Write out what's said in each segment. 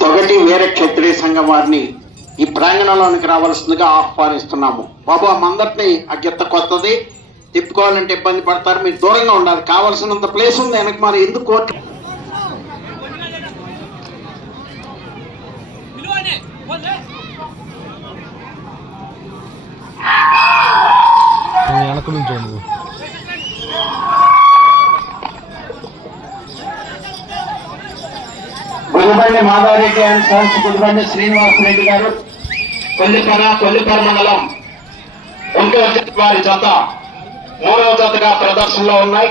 తొగటి వీర క్షత్రియ సంఘం వారిని ఈ ప్రాంగణంలోనికి రావాల్సిందిగా ఆహ్వానిస్తున్నాము. బాబు మందటిని ఆ గిత్త కొత్తది, తిప్పుకోవాలంటే ఇబ్బంది పడతారు, మీరు దూరంగా ఉండాలి. కావాల్సినంత ప్లేస్ ఉంది వెనక, మరి ఎందుకు కోర్టు వెనక నుంచి గుడిబండి మాధవరెడ్డి అండ్ సన్స్, గుడిబండి శ్రీనివాసరెడ్డి గారు, కొల్లిపర మండలం గుంటూరు వారి జత 3వ జతగా ప్రదర్శనలో ఉన్నాయి.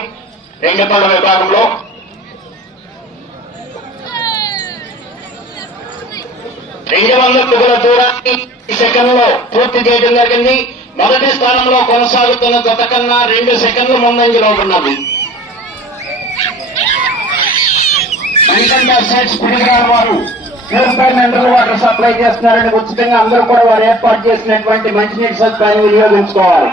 రెండపల్ల విభాగంలో 200 అడుగుల దూరాన్ని సెకండ్లో పూర్తి చేయడం జరిగింది. మొదటి స్థానంలో కొనసాగుతున్న జత కన్నా 2 సెకండ్లు ముందంజలో ఉన్నది. మణికంఠ సెట్స్ పిడిగారు వారు ప్యూరిఫైడ్ మినరల్ వాటర్ సప్లై చేస్తున్నారని ఉచితంగా అందరూ కూడా వారు ఏర్పాటు చేసినటువంటి మంచినీటి సదుపాయాన్ని వినియోగించుకోవాలి.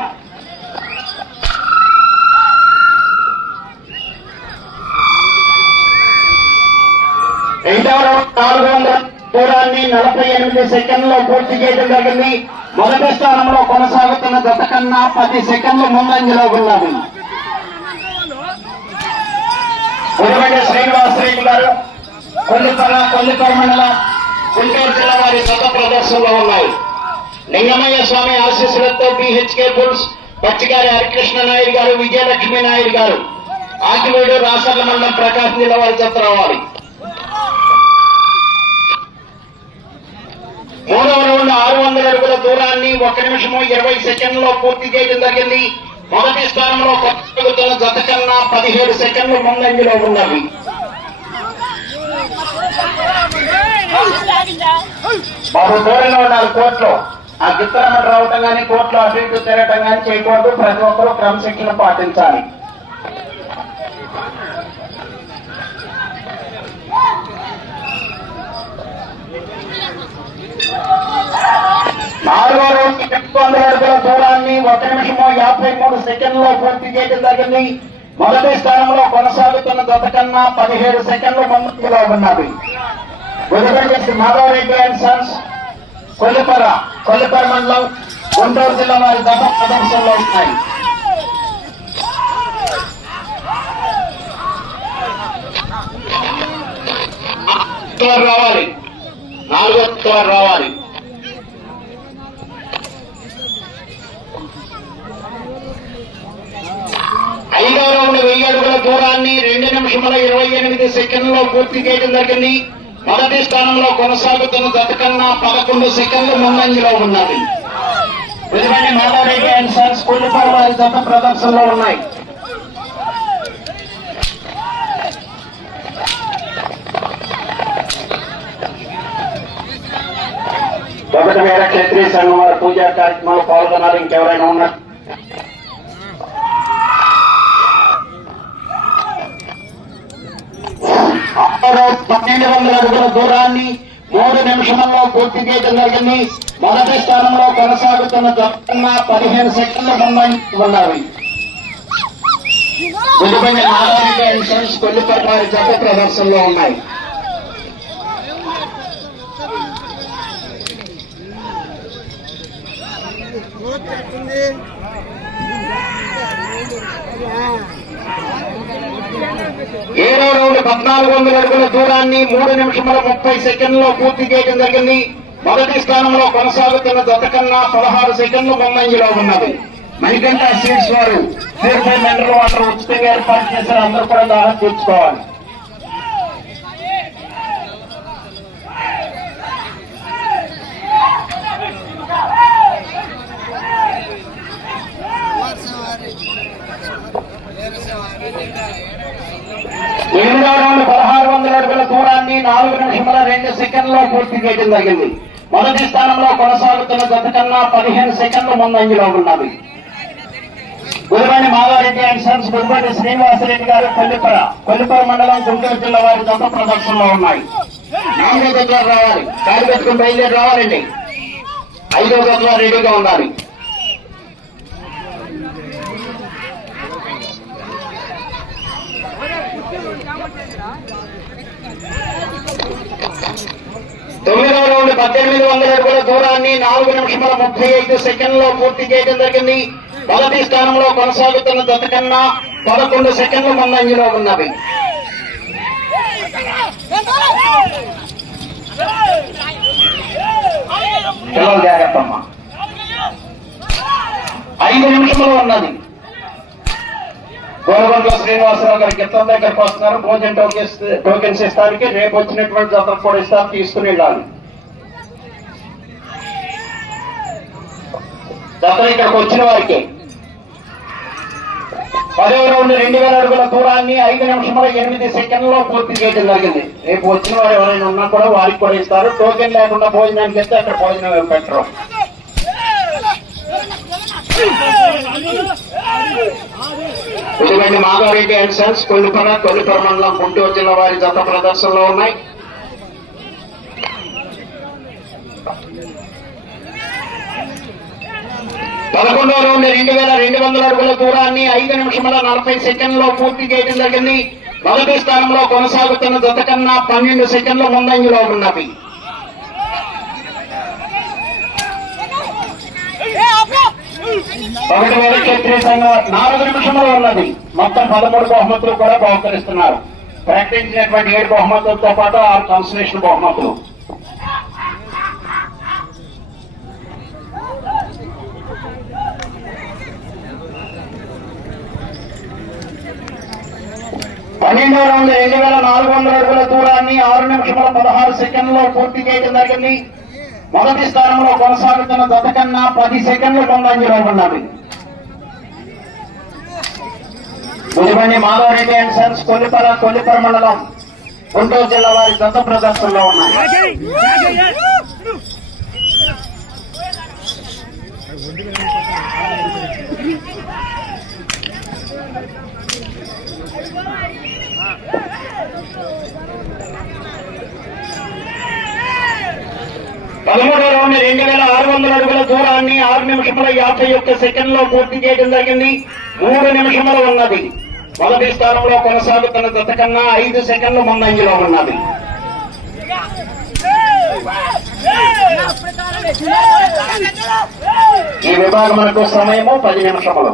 రెండవ రౌండ్ 400 దూరాన్ని 48 సెకండ్లో పూర్తి చేయడం జరిగింది. మొదటి స్థానంలో కొనసాగుతున్న జత కన్నా 10 సెకండ్లు ముందంజలో ఉన్నది. గుడిబండి శ్రీనివాసరెడ్డి గారు, కొల్లిపర మండలం గుంటూరు జిల్లా వారి జత ప్రదర్శనలో ఉన్నాయి. లింగమయ్య స్వామి ఆశీస్సులతో BHK బుల్స్, పచ్చిగారి హరికృష్ణ నాయుడు గారు, విజయలక్ష్మి నాయుడు గారు, ఆకివేడు రాసర్ల మండలం ప్రకాశం జిల్లా వారి జత రావాలి. 3వ రౌండ్ 600 అడుగుల దూరాన్ని 1 నిమిషము 20 సెకండ్లో పూర్తి చేయడం జరిగింది. మొదటి స్థానంలో కొనసాగుతున్న జత కన్నా 17 సెకండ్లు ముందంజలో ఉన్నవి. బాబు దూరంగా ఉండాలి. కోర్టులో ఆ గిత్తరమట రావటం కానీ, కోర్టులో అటు ఇటు తిరగటం కానీ చేయకూడదు. ప్రతి ఒక్కరూ క్రమశిక్షణ పాటించాలి. నాలుగో రౌండ్ 800 అడుగుల దూరాన్ని 1 నిమిషము 53 సెకండ్లో పూర్తి చేయడం జరిగింది. మొదటి స్థానంలో కొనసాగుతున్న జత కన్నా 17 సెకండ్లు ముందులో ఉన్నది. గుడిబండి మాధవరెడ్డి అండ్ సన్స్, కొల్లిపర మండలం గుంటూరు జిల్లా వారి జత ప్రదర్శనలో ఉన్నాయి. రావాలి, 4వ రావాలి. 5వ రౌండ్ 1000 అడుగుల దూరాన్ని 2 నిమిషముల 28 సెకండ్లో పూర్తి చేయడం జరిగింది. మొదటి స్థానంలో కొనసాగుతున్న జత కన్నా 11 సెకండ్లు ముందంజలో ఉన్నది. గుడిబండి మాధవరెడ్డి అండ్ సన్స్, కొల్లిపర వారి జత ప్రదర్శనలో ఉన్నాయి. ఒకటి వేరే క్షత్రియ సంఘం వారి పూజా కార్యక్రమంలో పాల్గొన్నారు. ఇంకెవరైనా ఉన్నారు? ఆరో 1200 అడుగుల దూరాన్ని 3 నిమిషంలో పూర్తి చేయడం జరిగింది. మొదటి స్థానంలో కొనసాగుతున్న జత కన్నా 15 సెకండ్ల ముందంజలో ఉన్నవి. గుడిబండి మాధవరెడ్డి అండ్ సన్స్, కొల్లిపర వారి జత ప్రదర్శనలో ఉన్నాయి. ఏడో రౌండ్ 1400 అడుగుల దూరాన్ని 3 నిమిషముల 30 సెకండ్లో పూర్తి చేయడం జరిగింది. మొదటి స్థానంలో కొనసాగుతున్న జత కన్నా 16 సెకండ్లు ముందంజలో ఉన్నది. మణికంఠ సీడ్స్ వారు ప్యూరిఫైడ్ మినరల్ వాటర్ ఉచితంగా ఏర్పాటు చేశారు. అందరూ కూడా దాహం తీర్చుకోవాలి. ఎనిమిదో రౌండ్ 1600 అడుగుల దూరాన్ని 4 నిమిషముల 2 సెకండ్లో పూర్తి చేయడం జరిగింది. మొదటి స్థానంలో కొనసాగుతున్న జత కన్నా 15 సెకండ్లు ముందంజలో ఉన్నది. గుడిబండి మాధవరెడ్డి అండ్ సన్స్, గుడిబండి శ్రీనివాసరెడ్డి గారు, కొల్లిపర మండలం గుంటూరు జిల్లా వారి జత ప్రదర్శనలో ఉన్నాయి. 4వ జత రావాలి, కాలు పెట్టుకుని బయలుదేరి రావాలండి. 5వ జత రెడీగా ఉండాలి. తొమ్మిదవ రౌండ్ 1800 అడుగుల దూరాన్ని 4 నిమిషముల 35 సెకండ్లో పూర్తి చేయడం జరిగింది. మొదటి స్థానంలో కొనసాగుతున్న జత కన్నా 11 సెకండ్ల ముందంజలో ఉన్నవి. జాగ్రత్తమ్మా, 5 నిమిషములు ఉన్నది. గోరగొండల శ్రీనివాసరావు గారి గిత్తం దగ్గరకు వస్తున్నారు. భోజనం టోకెన్స్ ఇస్తానికి రేపు వచ్చినటువంటి జతలు కూడా ఇస్తారు, తీసుకుని వెళ్ళాలి. జతలు ఇక్కడికి వచ్చిన వారికి 10వ రౌండ్ 2000 అడుగుల దూరాన్ని 5 నిమిషముల 8 సెకండ్లో పూర్తి చేయడం జరిగింది. రేపు వచ్చిన వారు ఎవరైనా ఉన్నా కూడా వారికి కూడా ఇస్తారు. టోకెన్ లేకుండా భోజనానికి వెళ్తే అక్కడ భోజనం పెట్టరు. ఇటువంటి మాధవరెడ్డి అండ్ సన్స్ కొల్లిపర మండలం గుంటూరు జిల్లా వారి జత ప్రదర్శనలో ఉన్నాయి. పదకొండవ రౌండ్ 2200 అడుగుల దూరాన్ని 5 నిమిషముల 40 సెకండ్లో పూర్తి చేయడం జరిగింది. మొదటి స్థానంలో కొనసాగుతున్న జత కన్నా 12 సెకండ్ల ముందంజలో ఉన్నవి. ఒకటి వేల క్షత్రియ సంఘం 4 నిమిషంలో ఉన్నది. మొత్తం 13 బహుమతులు కూడా బహుకరిస్తున్నారు. ప్రకటించినటువంటి 7 బహుమతులతో పాటు 6 కన్సలేషన్ బహుమతులు. పన్నెండవ రౌండ్ 2400 అడుగుల దూరాన్ని 6 నిమిషముల 16 సెకండ్లో పూర్తి చేయడం జరిగింది. మొదటి స్థానంలో కొనసాగుతున్న జత కన్నా 10 సెకండ్ల ముందంజలో ఉన్నది. ముదిబండి మాధవరెడ్డి అండ్ సన్స్ కొల్లిపర మండలం గుంటూరు జిల్లా వారి జత ప్రదర్శనలో ఉన్నాయి. పదమూడవ రౌండ్ 2600 అడుగుల దూరాన్ని 6 నిమిషముల 51 సెకండ్లో పూర్తి చేయడం జరిగింది. 3 నిమిషములు ఉన్నది. మొదటి స్థానంలో కొనసాగుతున్న జత కన్నా 5 సెకండ్ల ముందంజలో ఉన్నది. ఈ విభాగములకు సమయము 10 నిమిషములు.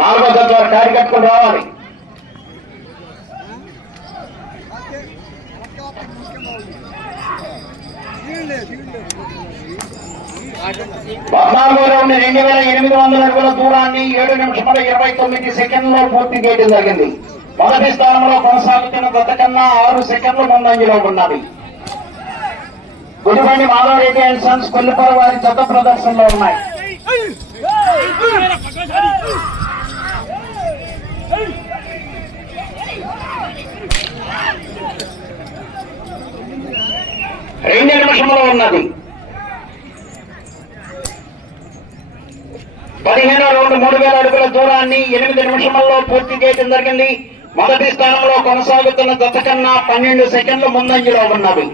నాలుగో జత వారు కాడి కట్టుకుని రావాలి. పద్నాలుగో రౌండ్ 2800 అడుగుల దూరాన్ని 7 నిమిషముల 29 సెకండ్లో పూర్తి చేయడం జరిగింది. మొదటి స్థానంలో కొనసాగుతున్న జత కన్నా 6 సెకండ్ల ముందంజలో ఉన్నది. గుడిబండి మాధవరెడ్డి అండ్ సన్స్ కొల్లిపర వారి జత ప్రదర్శనలో ఉన్నాయి. రెండు నిమిషంలో ఉన్నది. 15వ రౌండ్ 3000 అడుగుల దూరాన్ని 8 నిమిషంలో పూర్తి చేయడం జరిగింది. మొదటి స్థానంలో కొనసాగుతున్న జత కన్నా 12 సెకండ్ల ముందంజలో ఉన్నది.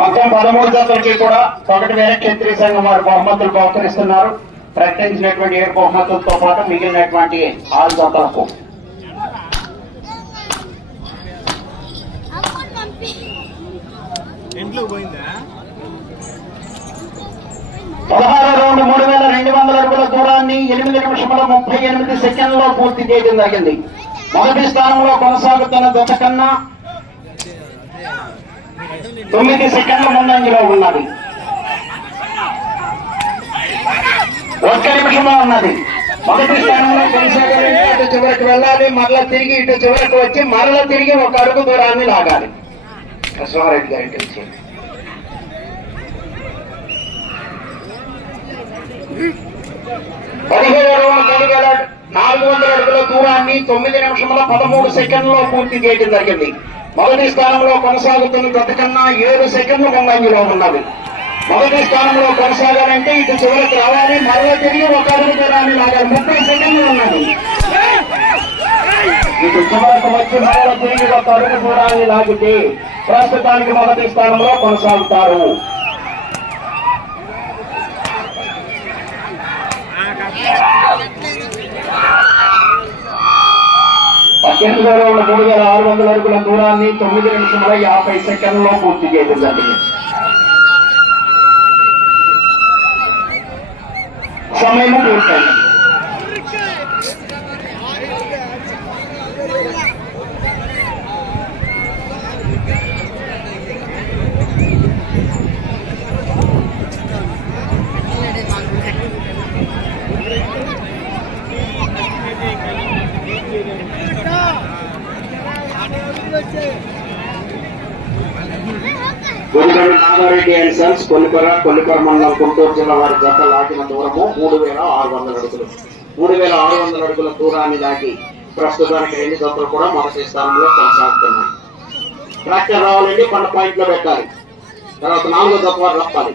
మొత్తం 13 జతలకి కూడా ఒకటి వేరే క్షత్రియ సంఘం వారు బహుమతులు బహుకరిస్తున్నారు. ప్రకటించినటువంటి 7 బహుమతులతో పాటు మిగిలినటువంటి 6 జతలకు. పదహారో రౌండ్ 3200 అడుగుల దూరాన్ని 8 నిమిషముల 38 సెకండ్లో పూర్తి చేయడం జరిగింది. మొదటి స్థానంలో కొనసాగుతున్న జత కన్నా 9 సెకండ్ల ముందంజలో ఉన్నది. 1 నిమిషంలో ఉన్నది. మొదటి స్థానంలో కొనసాగాలంటే ఇటు చివరికి వెళ్ళాలి, మరలా తిరిగి ఇటు చివరికి వచ్చి మరలా తిరిగి 1 అడుగు దూరాన్ని లాగాలి. కృష్ణారెడ్డి గారి తెలిసి 17వ రౌండ్ 3400 అడుగుల దూరాన్ని 9 నిమిషముల 13 సెకండ్లో పూర్తి చేయడం జరిగింది. మొదటి స్థానంలో కొనసాగుతున్న జత కన్నా 7 సెకండ్లు ముందంజలో ఉన్నది. మొదటి స్థానంలో కొనసాగాలంటే ఇటు చివరికి రావాలి, మరలా తిరిగి 1 అడుగు దూరాన్ని లాగాలి. 30 సెకండ్లు ఉన్నది. ఇటు చివరకు వచ్చి మరల తిరిగి ఒక అడుగు దూరాన్ని లాగితే ప్రస్తుతానికి మొదటి స్థానంలో కొనసాగుతారు. పద్దెనిమిదో రౌండ్ 3600 అడుగుల దూరాన్ని 9 నిమిషముల 50 సెకండ్లో పూర్తి చేయడం జరిగింది. సమయం పూర్తయింది. గుడిగండి నాగారెడ్డి అండ్ సన్స్ కొల్లిపర మండలం గుంటూరు జిల్లా వారి జత లాగిన దూరము 3600 అడుగులు. 3600 అడుగుల దూరాన్ని దాటి ప్రస్తుతానికి 2 జతలు కూడా మొదటి స్థానంలో కొనసాగుతున్నాయి. ట్రాక్టర్ రావాలండి, కొండ పాయింట్ లో పెట్టాలి. తర్వాత 4వ జత వారు రప్పాలి.